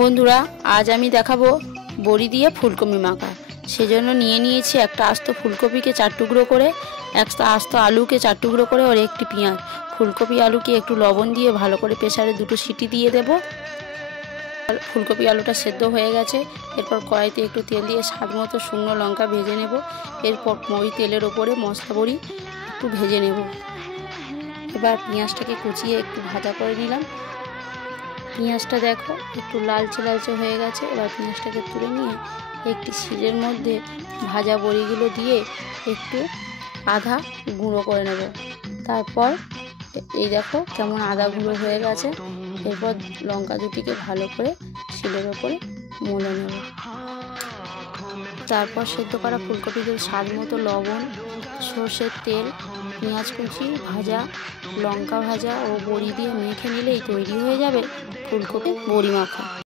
বন্ধুরা, আজ আমি দেখাবো বড়ি দিয়ে ফুলকপি মাখা। সেজন্য নিয়ে নিয়েছি একটা আস্ত ফুলকপিকে 4 টুকরো করে, একটা আস্ত আলুকে 4 টুকরো করে, আর একটি পেঁয়াজ। ফুলকপি আলুকে একটু লবণ দিয়ে ভালো করে প্রেসারে 2টো সিটি দিয়ে দেব। ফুলকপি আলুটা সেদ্ধ হয়ে গেছে। এরপর কড়াইতে একটু তেল দিয়ে স্বাদ মতো শুকনো লঙ্কা ভেজে নেব। এরপর ওই তেলের ওপরে মশলা বড়ি একটু ভেজে নেব। এবার পেঁয়াজটাকে কুচিয়ে একটু ভাজা করে নিলাম। পেঁয়াজটা দেখো একটু লালচে লালচে হয়ে গেছে। এবার পেঁয়াজটাকে তুলে নিয়ে একটি শিলের মধ্যে ভাজা বড়িগুলো দিয়ে একটু আধা গুঁড়ো করে নেব। তারপর এই দেখো কেমন আদা গুঁড়ো হয়ে গেছে। এরপর লঙ্কা দুটিকে ভালো করে শিলের ওপরে মলে নেব। তারপর সেদ্ধ করা ফুলকপিতে স্বাদ মতো লবণ, সর্ষের তেল, পেঁয়াজ কুচি ভাজা, লঙ্কা ভাজা ও বড়ি দিয়ে মেখে নিলেই তৈরি হয়ে যাবে ফুলকপি বড়ি মাখা।